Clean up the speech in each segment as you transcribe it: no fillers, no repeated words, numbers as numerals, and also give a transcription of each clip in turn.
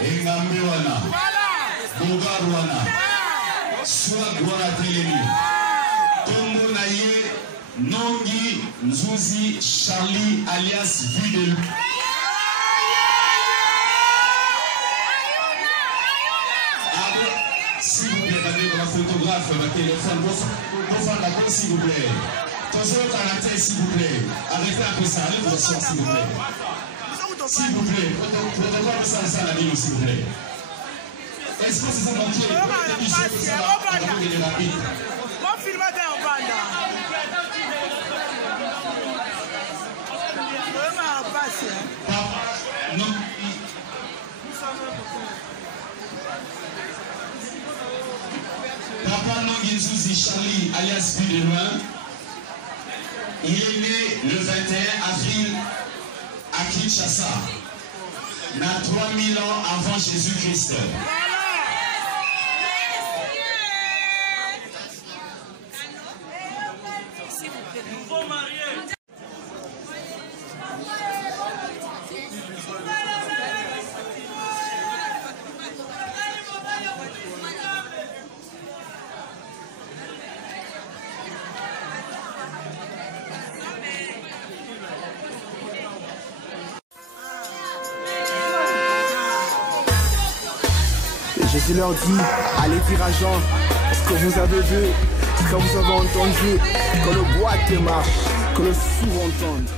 Engambe wana. Bogar wana. Swag wana telemi. Tombo na ye. Nongi Nzuzi Charlie alias Videl. S'il vous plaît, regardez la photographe, ma téléphone, vos fans d'accord, s'il vous plaît. Attention au caractère, s'il vous plaît. Arrêtez un peu ça, allez vous asseoir, s'il vous plaît. S'il vous plaît, protocole ça la ville, s'il vous plaît. Est-ce que c'est ça mon Dieu? Papa Nongi Nzuzi Charlie alias Budeloin, il est né le 21 avril à Kinshasa, 3000 ans avant Jésus-Christ. Jésus leur dit, allez dire à Jean, ce que vous avez vu, ce que vous avez entendu, que le boîte marche, que le sourd entende.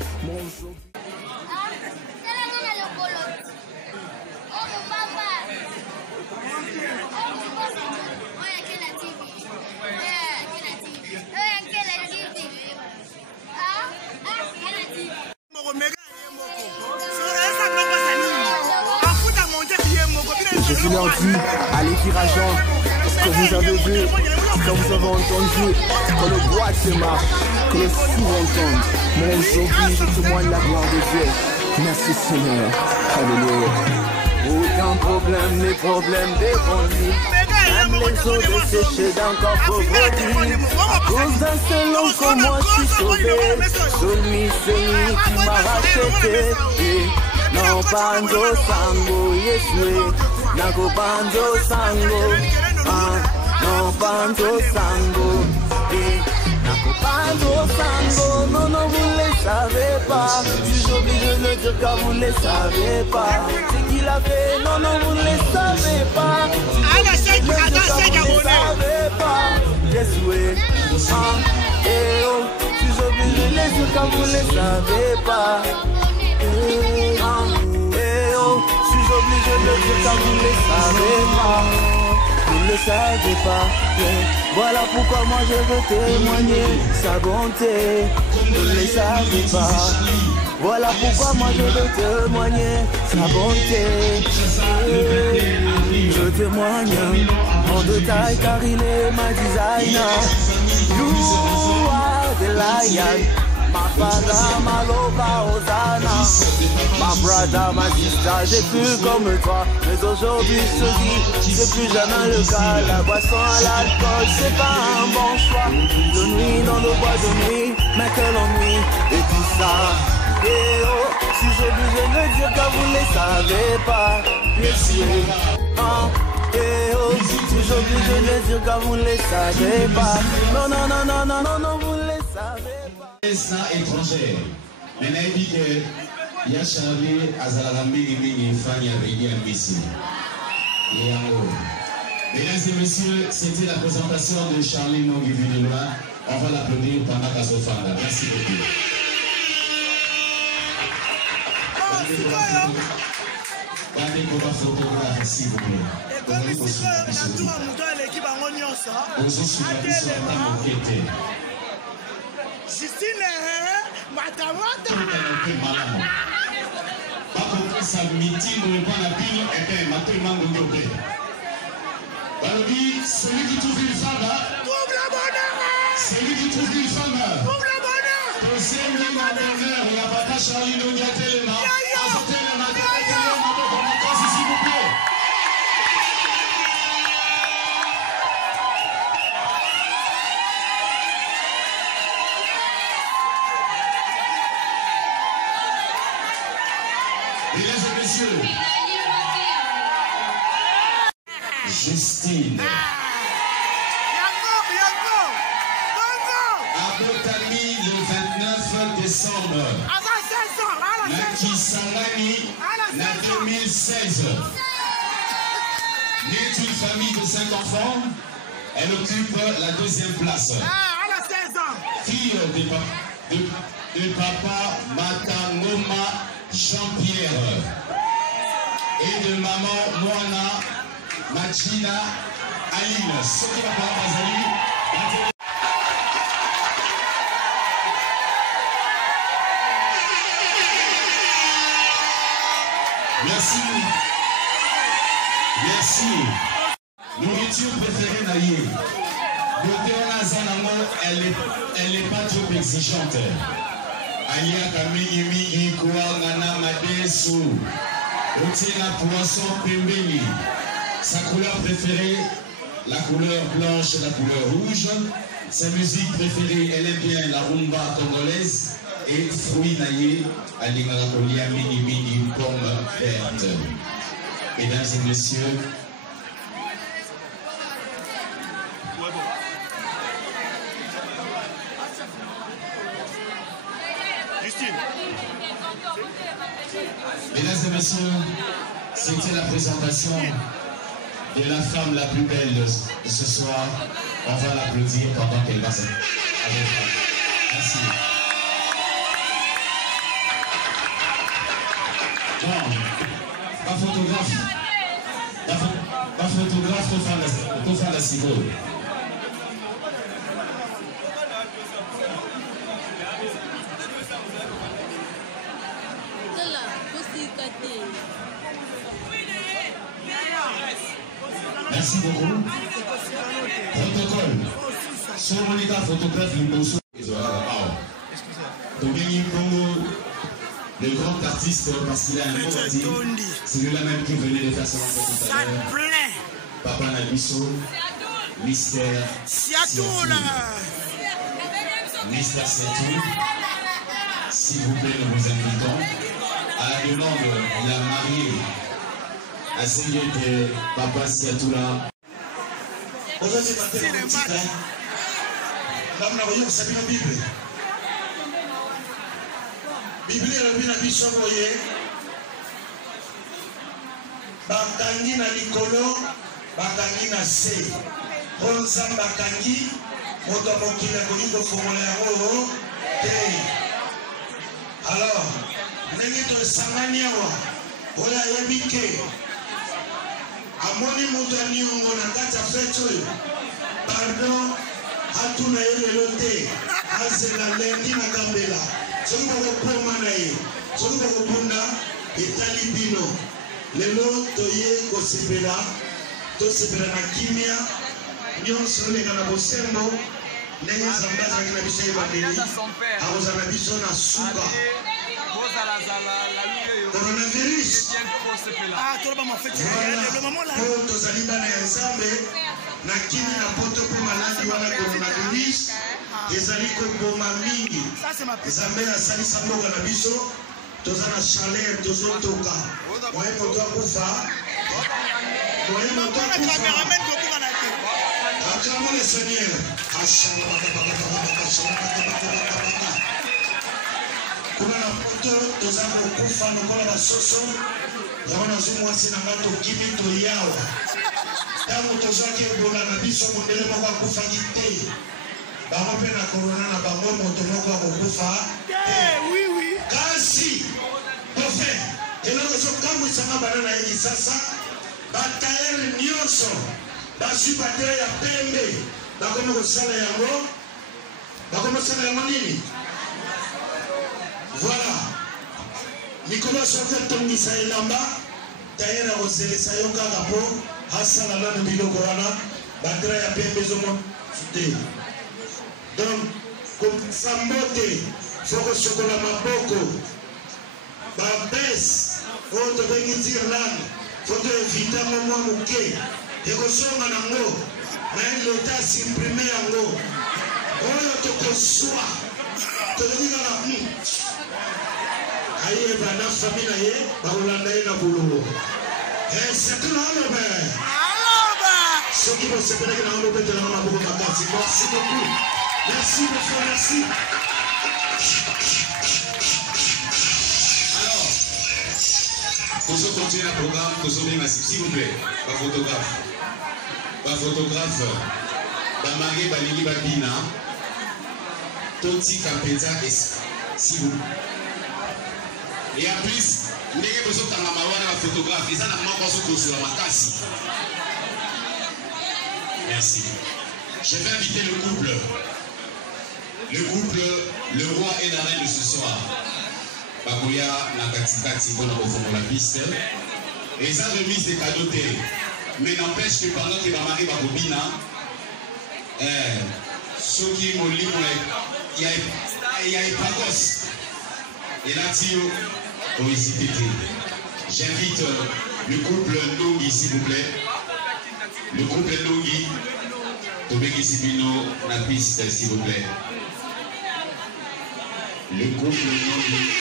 Jésus leur dit, allez dire à Jean, ce que vous avez vu, ce que vous avez entendu, que le boîte marche, que le sourd entende. Moi aujourd'hui, je témoigne la gloire de Dieu. Merci Seigneur. Alléluia. Aucun problème, les problèmes dépendent de lui. Même les eaux desséchées d'un corps pauvreté. À cause d'un seul homme comme moi, je suis sauvé. Celui, c'est lui qui m'a racheté. Non banjo sango yeswe, nago banjo sango, no banjo sango, nago banjo sango. Non, non, vous ne les savez pas. Je suis obligé de le dire car vous ne les savez pas. C'est qu'il a fait, non, non, vous ne les savez pas. Je suis obligé de le dire car vous ne les savez pas. Yes, oui, eh oh, je suis obligé de le dire car vous ne les savez pas. Je suis obligé de le dire car vous ne le savez pas. Vous ne le savez pas. Voilà pourquoi moi je veux témoigner sa bonté. Vous ne le savez pas. Voilà pourquoi moi je veux témoigner sa bonté. Je témoigne en détail car il est ma designer. You are the lion. My father, my lover, Hosanna. My brother, my sister, j'ai plus comme toi. Mais aujourd'hui, je te dis, c'est plus jamais le cas. La boisson à l'alcool, c'est pas un bon choix. De nuit dans le bois de nuit, mais quel ennui. Et tout ça, et oh, je suis obligé de le dire car vous ne les savez pas. Bien sûr, et oh, je suis obligé de le dire car vous ne les savez pas. Non, non, non, non, non, non, non, vous ne les savez pas. Ça étrangère. Maintenant, il dit que il y a Charlie Azalarambi et Fanny Avedi à Messi. Mesdames et messieurs, c'était la présentation de Charlie Nongi Vidéloin. On va l'applaudir pendant qu'à Sofanda. Merci beaucoup. Bandez pour la photographe, s'il vous plaît. Justine, matamata. Pas contre sa meeting ou pas la pile et bien maintenant il manque de celui qui trouve une femme, trouve le bonheur. Celui qui trouve une femme, trouve le bonheur. Deuxième ligne en bonheur, il n'y a pas de Charlie Nongi à Téléma. S'il vous plaît. Mesdames et messieurs, Justine. Abotami le 29 décembre. Naki Sangani, en 2016. Née d'une famille de 5 enfants, elle occupe la 2e place. Fille de papa Matangoma Jean-Pierre et de maman Moana Machina Aline. Ce qui va pas Bazali. Merci. Merci. Nourriture préférée Naïe. Elle n'est pas trop exigeante. Alia Kamini Migi Kouangana Madesu. Otina Poisson Pembeni. Sa couleur préférée, la couleur blanche et la couleur rouge. Sa musique préférée, elle aime bien la rumba congolaise. Et fruits naïe, Alingarakolia Mini Mini Pomme verte. Mesdames et messieurs, mesdames et messieurs, c'était la présentation de la femme la plus belle de ce soir. On va l'applaudir pendant qu'elle va s'arrêter. Merci. Bon, pas photographe. Pas photographe pour faire la cible. Merci beaucoup. Protocole. Sur Monica, photographe, le grand artiste, parce qu'il a un mot à dire, c'est lui-là même qui venait de faire son entrée tout à l'heure. Papa Nabiso, Mister Siatou. Mister Siatou, s'il vous plaît, nous vous invitons. À la demande, il a marié à celle de Papa Siatou là. Aujourd'hui, c'est un petit temps. Là, on a vu que c'est une Bible. Bible elobi na biso boye bakangi na likolo bakangi na se po nzambe bakangi moto mokili akoki kofongola yango te. Alors ndenge tosangani awa oyo ayebi ke amoni moto aniongo na kati ya fete oyo pardon atuna ye lelo te azela lendi na kambela soki bakopoma na ye soki bakopunda etali bino lelo toye kosepela tosepela na kimia nyonso oleka na bosembo ndenge nzambe azalaki na biso ebandeli akozala na biso na suka coronavirus po tozali bana ya nzambe na kimi na poto mpe maladi wana coronavirus ezali koboma mingi. Nzambe asalisa mboka na biso toza na chaleur tozotoka moye moto akufa acclamons le Seigneur. Kuna na poto toza kokufa lokola basoso yango nazwi mwasi na nga tokimi toyawa ntango tozwaki ebola na biso mondele moko akufaki te bango mpe na korona na bango moto moko akokufa te kasi tofe eloko ezokambwisanga bana na ye kisasa batayere nyonso bazwi batere ya pembe bakomi kosala yango nini. Voilà. Nicolas Chauffeur tongisa elamba tayera koselesa yo kaka po asala nanu biloko wana batere ya pembe ezomona te. Donc kopesa mbote foko sokola maboko babese oyo tobengi tirlande foto evitango mwa moke ekosonga nango naye leta asimprime yango oyo tokoswa tokoki kaka ayeba na fami na ye bakolanda ye na bolongo setuna alobe Ceux qui vont se faire que la maman peut te la maman pour ma carte. Merci beaucoup. Merci, mon frère, merci. Alors, nous allons continuer le programme. Nous allons bien, s'il vous plaît. Pas photographe. Pas photographe. Bamagé Balingi Babina. Toti Kapeza, s'il vous plaît. Et en plus, nous avons un photographe. Ils ont un photographe. Merci. Je vais inviter le couple. Le roi et la reine de ce soir. Bakoya Nakatikati pour la piste. Et ça remise des cadeaux télé. Mais n'empêche que pendant que ma mari va Bobina, ceux qui m'ont dit, il y a une pagos. Et là, Tio, j'invite le couple Ndongi, s'il vous plaît. Le couple Ndongi, Tobeki Sibino, la piste, s'il vous plaît. Le couple Ndongi.